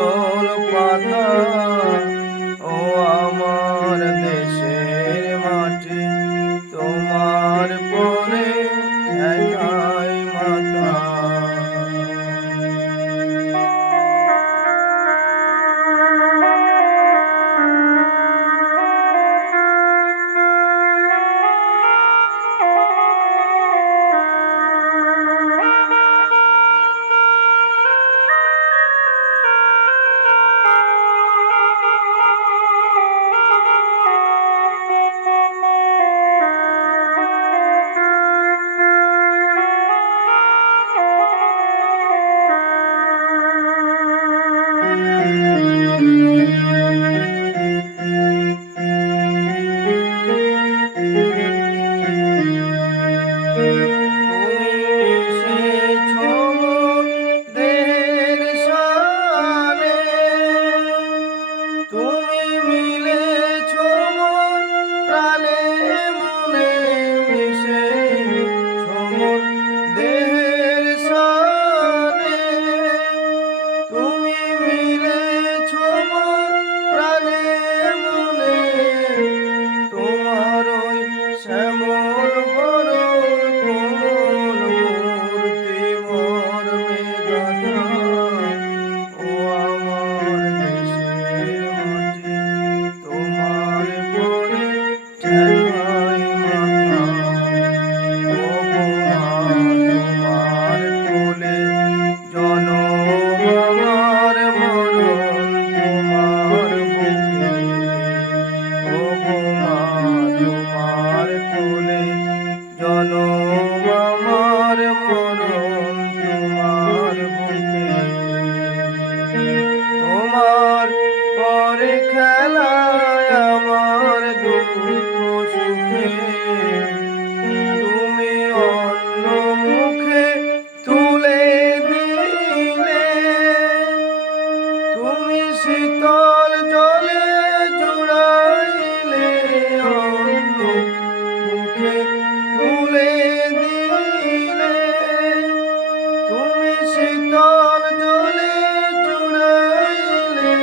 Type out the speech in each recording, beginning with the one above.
শিকল পাতা ও আমার দেশের মাটি তোমার পরে ঠেকাই মাথা। জনম আমার মরণ তোমার বুকে, তোমার পরে খেলায় আমার দুঃখ সুখে তুমি অন্য মুখে তুলে দিলে, তুমি শীতল জলে জুড়াইলে অন্য মুখে তুলে দিলে, তুমি শীতল জলে জুড়াইলে,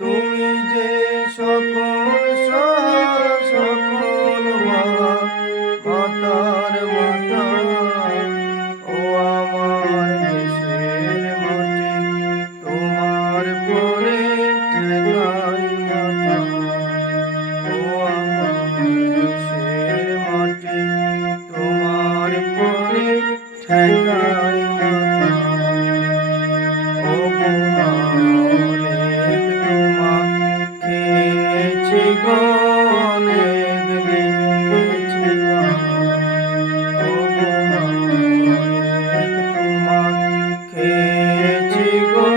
তুমি যে সকল সকল মাতার মাতা ও আমার দেশের মাটি তোমার পরে ঠেকাই মাথা, ও আমার দেশের মাটি তোমার পরে ঠেকাই মাথা। ও অনেক তোমাকে খেয়েছি গো, অনেক দিয়েছি মা। ও অনেক তোমাকে খেয়েছি গো,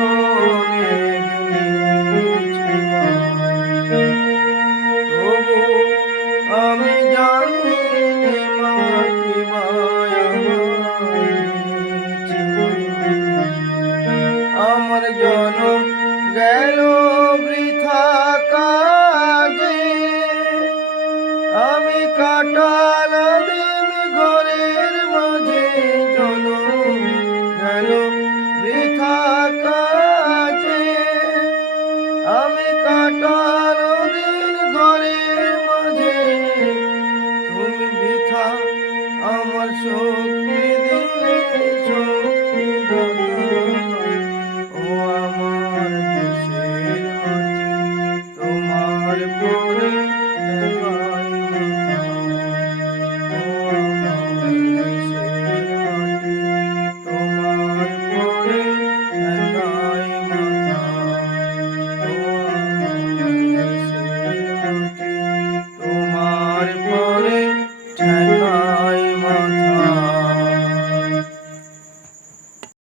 অনেক দিয়েছি মা। তবু আমি জানি নে মা কি মায়া মানেছি মা। আমার জনম গেল বৃথা কাজে, আমি কাটাল দিন ঘরের মাঝে, জনম গেল বৃথা কাজে।